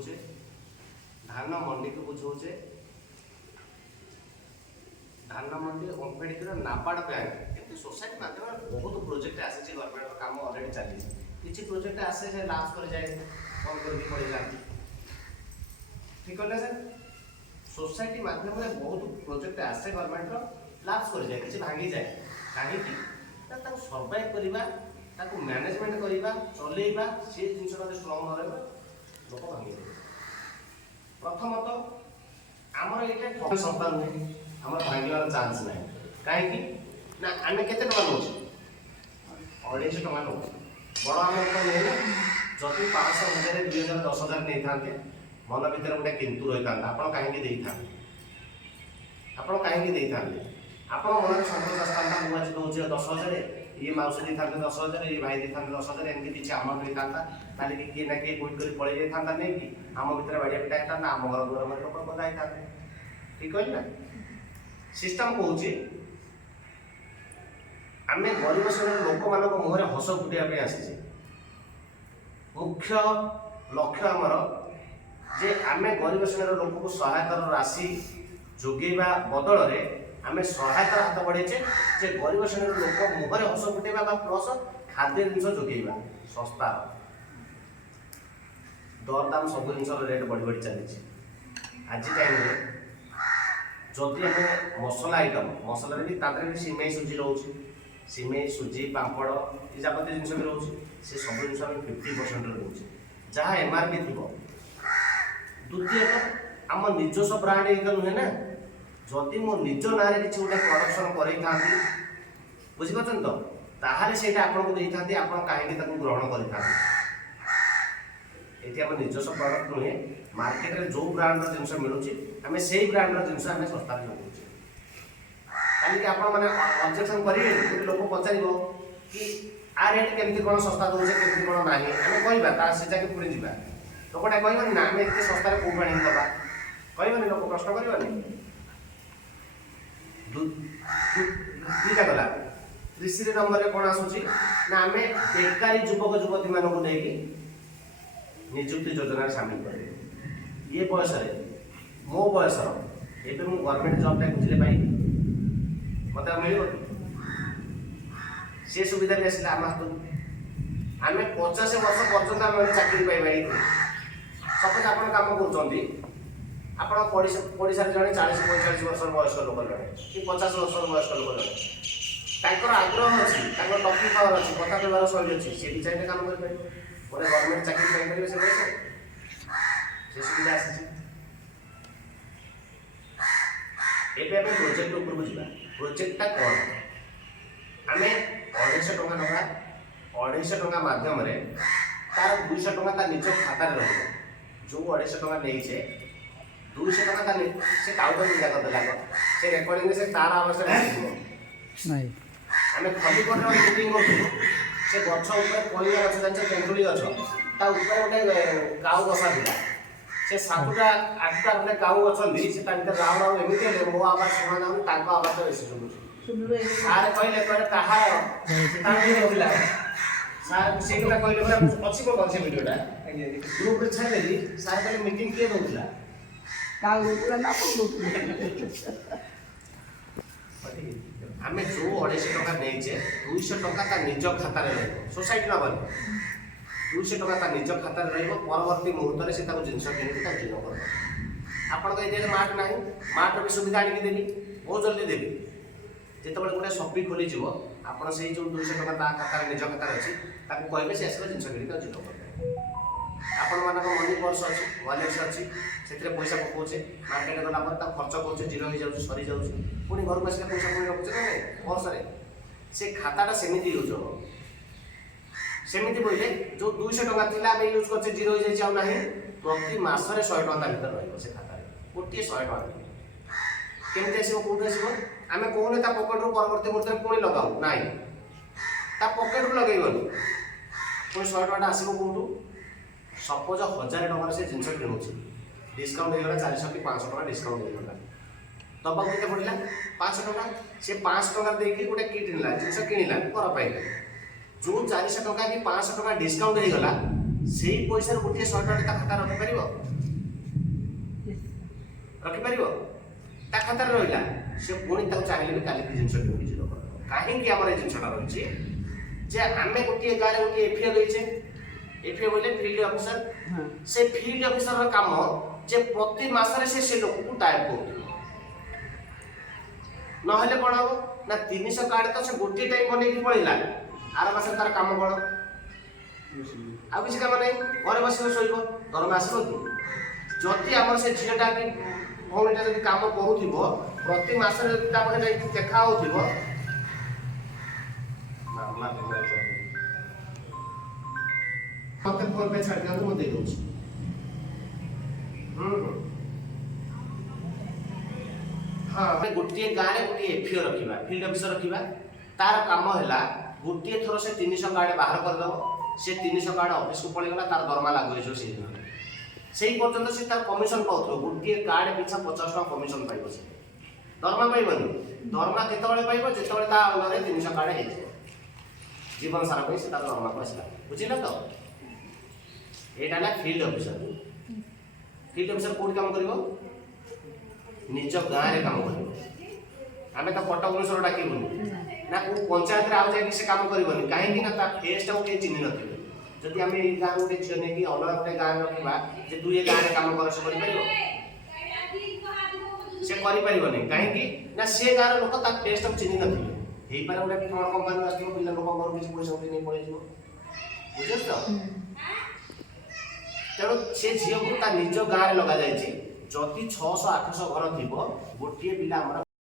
बुझाऊे धान मंडी को बुझाऊे धान मंडी ओमफेड नाबार्ड बैंक एमती सोसाइटी माध्यम बहुत प्रोजेक्ट आसी गवर्नमेंट काम अलरेडी चली किसी प्रोजेक्ट आसे से लास्ट कर जाए कम करके पड़ेगा ठीक कहले सर सोसाइटी माध्यम बहुत प्रोजेक्ट आसे गवर्नमेंट लास्ट कर जाए किसी भांगी जाए कहीं सर्वाइव करवा मैनेजमेंट करवा चलेगा सी जिन स्ट्रंग न रहा लोक भांगी प्रथमतः आमर ये संस्था नुहे आम भांगार चान्स ना कहीं ना आम के नौ 250 टका नौ बड़ आम नहीं जदि 500,000 2000 10,000 नहीं था मन भर गोटे किंतु रही था आप कहीं आप कहीं आप मन संतोष आसता मुझे दूसरे 10,000 ये मौसी दे था 10,000 ये भाई दे था 10,000 एमती किसी अमाउंट नहीं था खाली किए ना किए कोई कर पड़े जाता नहीं कि आम भर बाड़िया पिटा होता आम घर द्वार में लोक बंधा ही था ठीक है ना सिस्टम कौच आम गरीब श्रेणी लोक मान मुहर हस फुटाई आसी मुख्य लक्ष्य आमर जे आम गरीब श्रेणी लोक को सहायतार राशि जोगेवा बदल में आम सहायतार हाथ बढ़ेचे जे गरीब श्रेणी लोक मुहर हस फुटेबा प्लस खाद्य जिन जोगेवा सस्ता दरदाम सब जिन रेट बढ़ी बढ़ी चली आज टाइम जदि आम मसला आइटम मसला भी सिमेई सुजी रोचे सिमेई सुजी पापड़ ये जबत जिन भी रोचे से सब जिन 50% रोचे जहाँ एमआरपी थी द्वितीयतः आम निजस्व ब्रांड ये नुहे ना जदि मो निज ना किसी गोटे प्रडक्शन कर बुझीपार तो ताहले से आपको देते आप कहीं ग्रहण कर ये आम निजस्व प्रडक्ट नुहे मार्केट में जो ब्रांड जिनस मिलूँ आम से ब्रांड जिनस आम सस्ता जोगे कहीं आपने ऑब्जेक्शन करेंगे लोक पचार कि आ रेट केमती कौन सस्ता दूसरे केमती कौन ना आम कहवा से जाके पुणी जा लोकटा कहबनी ना आम एत सस्तार कौन आनी दबा कहबनी लोक प्रश्न करनी दुईटा गला तीसरी नंबर कौन आसूँ ना आम बेकारी युवक युवती मानक नहीं निजुक्ति योजना सामिल करें ये बयस मो बयस एवं मुझे गवर्नमेंट जॉब टाइम बुझे पाई मत मिल सी सुविधा भी आसला आम हाथ आम 50 वर्ष पर्यटन आम चाकरी पाइबा सपोज आप कम कर पड़ोशा जड़े 40-45 वर्ष वयस्क लोक जड़े कि 50 वर्ष वयस्क लोक जड़े आग्रह अच्छी टपिक पावर अच्छी कथा व्यवहार शैली अच्छी सी भी चाहिए कम कर गोटे गवर्नमेंट चाकरी पाइपर से बयस से सुविधा आसी एवं आम प्रोजेक्ट उपरको जा प्रोजेक्टा कौन आम 250 टका ना 250 टका मध्यम तार 200 टका तार निज खातार जो 250 टका नहीं 200 टका से काउंटर पूजा करदेला से रेकर्डिंग से तार आवश्यक आम खलीकोट मीटिंग करूँ से गछ परिया गछ जान तेंतुली गछ ता ऊपर गोटे काऊ बसा था से 7टा 8टा गोटे काऊ अच्छी से राउंड राउंड एमती मो आवाज शुणा जाऊँ आवाज बेसी शुणुचे सारे कहले कहले सार से कहले अच्छी कौन से वीडियोटा ग्रुप में छाड़े सार कहले मीटिंग किए दौला आम जो 250 टका नहीं 200 टका निज खाता सोसाइटी नबल 200 टका निज खाता परवर्ती मुहूर्त से जिनस किଣିକି जिन कर आप ये मार्ट ना मार्ट भी सुविधा आनिक देवी बहुत जल्दी देवी जिते गोटे शॉपिंग खोली आप जो 200 टका खाता निज खाता अच्छी कहे से आस जिन किଣିକି जिन कर आपण मान मनी पर्स अच्छी वालेट्स अच्छी से पैसा पकाचे मार्केट गला खर्च कर जीरो हो जाए सरी जाऊँ पुणी घर को आस पैसा पुणी रखुचे ना पर्स से खाताटा सेमती यूज हो सेमती बोले जो 200 टका थी आम यूज कर जीरो हो जाए प्रति मसरे 100 टका भर रही खाता गोटे 100 टका केमी आसो कौट आसो आम कौन पकेट रू परवर्ती मुहूर्त में पुणी लगाऊ ना पकेट रू लगेबनी पुणी 100 टका आसो कौटू सपोज 1000 टकर से जिन किणुचे डिस्काउंट होगा 400 कि 500 टका डिस्काउंट होगा दबा के पड़ा 500 टका से 500 टका देके गोटे किट ना जिन किणला घर पाइले जो 400 टका कि 500 टका डिस्काउंट होगा ସେଇ ପଇସାରୁ ଗୋଟିଏ 100 ଟଙ୍କା ତା ଖାତା ରଖିପାରିବ ତା ଖାତାରେ ରହିଲା ସେ ପୁଣି ତାକୁ ଚାହିଁଲେ ବି କାଲି ଜିନିଷ କିଣିକି ଯିବ। କାହିଁକି ଆମର ଏ ଜିନିଷଟା ରହିଛି ଯେ ଆମେ ଗୋଟିଏ ଗାଁରେ ଗୋଟିଏ ଏଫିଏ ଦେଇଛେ ଏଫିଏ ବୋଇଲେ ଫିଲ୍ଡ ଅଫିସର ସେ ଫିଲ୍ଡ ଅଫିସରର କାମ ଯେ ପ୍ରତି ମାସରେ ସେ ଲୋକକୁ ଟାଇପ କରୁଥିବ ନହେଲେ କ'ଣ ହବ ନା 300 କାର୍ଡ ତ ସେ ଗୋଟିଏ ଟାଇମ ବନେଇକି ପଳେଇଲା ଆର ମାସରେ ତାର କାମ କ'ଣ ଆଉ କିଛି କାମ ନାହିଁ ଘରେ ବସିବ ଶୋଇବ ଦରମା ଆସିବ କି ଯଦି ଆମର ସେ ଝିଅଟା କି ଭଉଣୀଟା ଯଦି କାମ କରୁଥିବ ପ୍ରତି ମାସରେ ଯଦି ତା ପାଖରେ ଯାଇକି ଦେଖା ହେଉଥିବ ମତେ ଫୋନ ପେ ଛାଡ଼ି ଦିଅନ୍ତୁ ମୁଁ ଦେଇଦେଉଛି ହଁ ଗୋଟିଏ ଗାଁରେ ଗୋଟିଏ ଏଫିଓ ରଖିବା ଫିଲ୍ଡ ଅଫିସର ରଖିବା ତାର କାମ ହେଲା ଗୋଟିଏ ଥର ସେ 300 କାର୍ଡ ବାହାର କରିଦେବ ସେ 300 କାର୍ଡ ଅଫିସକୁ ପଳେଇଗଲା ତାର ଦରମା ଲାଗୁ ହେଇଯିବ ସେଇ ଦିନ ସେଇ ପର୍ଯ୍ୟନ୍ତ ସେ ତାର କମିଶନ ପାଉଥିବ ଗୋଟିଏ କାର୍ଡ ପିଛା 50 ଟଙ୍କା କମିଶନ ପାଇବ ସେ ଦରମା ପାଇବନି ଦରମା କେତେବେଳେ ପାଇବ ଯେତେବେଳେ ତା ଅଣ୍ଡରରେ 300 କାର୍ଡ ହେଇଯିବ ଜୀବନ ସାରା ପାଇଁ ସେ ତାର ଦରମାକୁ ଆସିଲା ବୁଝିଲା ତ ଏଇଟା ହେଲା ଫିଲ୍ଡ ଅଫିସର କୋଉଠି କାମ କରିବ ନିଜ ଗାଁରେ କାମ କରିବ ଆମେ ତ କଟକ ଭୁବନେଶ୍ୱର ଡାକିବୁନି ନା କୋଉ ପଞ୍ଚାୟତରେ ଆଉ ଯାଇକି ସେ କାମ କରିବନି କାହିଁକି ନା ତା ଫେସ୍ଟାକୁ କେହି ଚିହ୍ନି ନଥିବେ ଯଦି ଆମେ ଏଇ ଗାଁରୁ ଗୋଟେ ଝିଅ ନେଇକି ଅଲଗା ଗୋଟେ ଗାଁରେ ରଖିବା ଯେ ତୁ ଏ ଗାଁରେ କାମ କର ସେ କରିପାରିବ ସେ କରିପାରିବନି କାହିଁକି ନା ସେ ଗାଁର ଲୋକ ତା ଫେସ୍ଟାକୁ ଚିହ୍ନି ନଥିବେ ହେଇପାରେ ଗୋଟେ କ'ଣ କମ୍ପାନୀରୁ ଆସିଥିବ ପିଲା ଲୋକ ଘରୁ କିଛି ପଇସା ଉଠେଇ ନେଇ ପଳେଇଯିବ ବୁଝିଲ ତ ତେଣୁ ସେ ଝିଅକୁ ତା ନିଜ ଗାଁରେ ଲଗାଯାଇଛି ଯଦି 600-800 ଘର ଥିବ ଗୋଟିଏ ପିଲା ଆମର